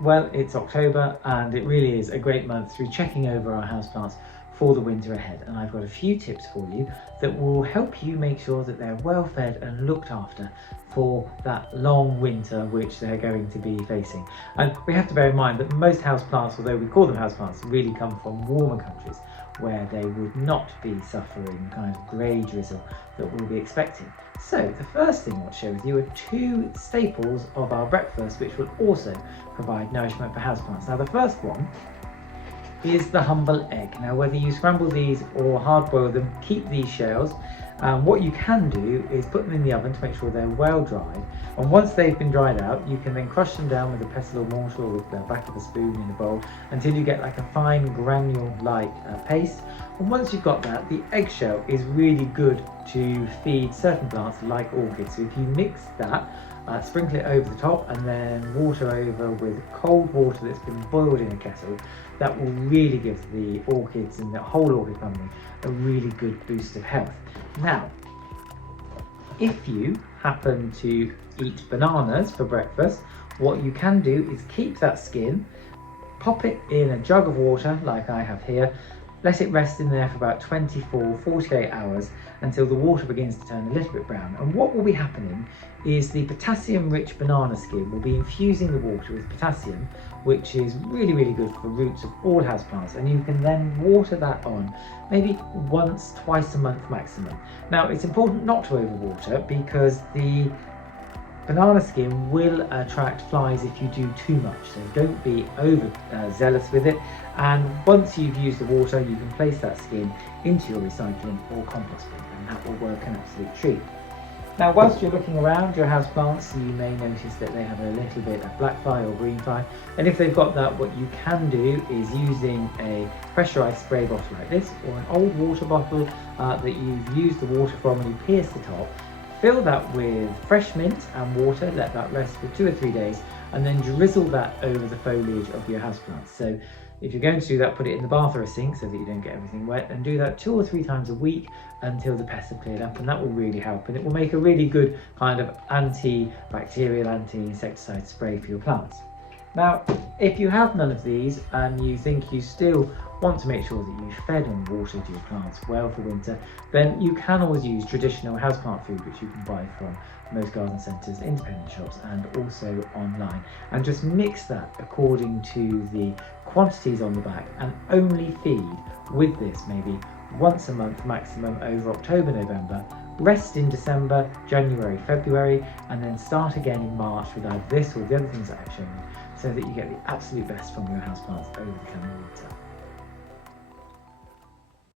Well, it's October and it really is a great month through checking over our houseplants for the winter ahead. And I've got a few tips for you that will help you make sure that they're well fed and looked after for that long winter which they're going to be facing. And we have to bear in mind that most houseplants, although we call them houseplants, really come from warmer countries where they would not be suffering the kind of grey drizzle that we'll be expecting. So the first thing I want to share with you are two staples of our breakfast which will also provide nourishment for houseplants. Now the first one is the humble egg. Now whether you scramble these or hard boil them, keep these shells. What you can do is put them in the oven to make sure they're well dried, and once they've been dried out you can then crush them down with a pestle or mortar or with the back of a spoon in a bowl until you get like a fine granule like paste. And once you've got that, the eggshell is really good to feed certain plants like orchids. So if you mix that, sprinkle it over the top and then water over with cold water that's been boiled in a kettle, that will really give the orchids and the whole orchid family a really good boost of health. Now, if you happen to eat bananas for breakfast, what you can do is keep that skin, pop it in a jug of water like I have here, let it rest in there for about 48 hours until the water begins to turn a little bit brown. And what will be happening is the potassium-rich banana skin will be infusing the water with potassium, which is really good for the roots of all houseplants. And you can then water that on maybe once, twice a month maximum. Now, it's important not to overwater because the banana skin will attract flies if you do too much, so don't be over zealous with it. And once you've used the water, you can place that skin into your recycling or compost bin, and that will work an absolute treat. Now, whilst you're looking around your houseplants, you may notice that they have a little bit of black fly or green fly, and if they've got that, what you can do is using a pressurized spray bottle like this, or an old water bottle that you've used the water from and you pierce the top. Fill that with fresh mint and water, let that rest for 2 or 3 days, and then drizzle that over the foliage of your houseplants. So if you're going to do that, put it in the bath or a sink so that you don't get everything wet, and do that 2 or 3 times a week until the pests have cleared up, and that will really help. And it will make a really good kind of antibacterial, anti-insecticide spray for your plants. Now, if you have none of these and you think you still want to make sure that you've fed and watered your plants well for winter, then you can always use traditional houseplant food, which you can buy from most garden centres, independent shops, and also online. And just mix that according to the quantities on the back, and only feed with this maybe once a month maximum over October, November. Rest in December, January, February, and then start again in March with either this or the other things that I've shown you, so that you get the absolute best from your houseplants over the coming winter.